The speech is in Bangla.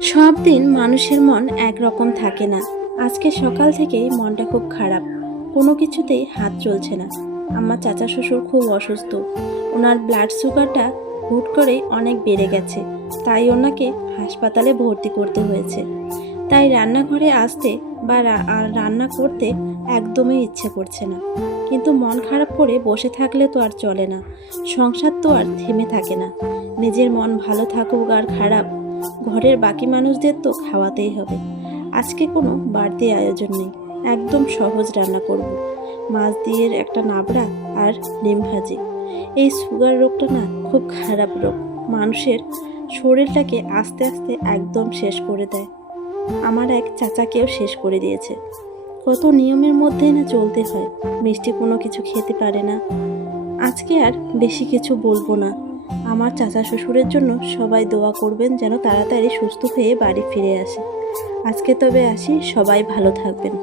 সব দিন মানুষের মন একরকম থাকে না। আজকে সকাল থেকেই মনটা খুব খারাপ, কোনো কিছুতেই হাত চলছে না। আমার চাচা শ্বশুর খুব অসুস্থ, ওনার ব্লাড সুগারটা হুট করে অনেক বেড়ে গেছে, তাই ওনাকে হাসপাতালে ভর্তি করতে হয়েছে। তাই রান্নাঘরে আসতে বা আর রান্না করতে একদমই ইচ্ছে করছে না। কিন্তু মন খারাপ করে বসে থাকলে তো আর চলে না, সংসার তো আর থেমে থাকে না। নিজের মন ভালো থাকুক আর খারাপ, ঘরের বাকি মানুষদের তো খাওয়াতেই হবে। আজকে কোনো বাড়তি আয়োজন নেই, একদম সহজ রান্না করব। মাছ দিয়ে একটা নাবড়া আর ডিম ভাজি। এই সুগার রোগটা না খুব খারাপ রোগ, মানুষের শরীরটাকে আস্তে আস্তে একদম শেষ করে দেয়। আমার এক চাচাকেও শেষ করে দিয়েছে। কত নিয়মের মধ্যেই না চলতে হয়, মিষ্টি কোনো কিছু খেতে পারে না। আজকে আর বেশি কিছু বলবো না। আমার চাচা শ্বশুরের জন্য সবাই দোয়া করবেন যেন তাড়াতাড়ি সুস্থ হয়ে বাড়ি ফিরে আসে। আজকে তবে আসি, সবাই ভালো থাকবেন।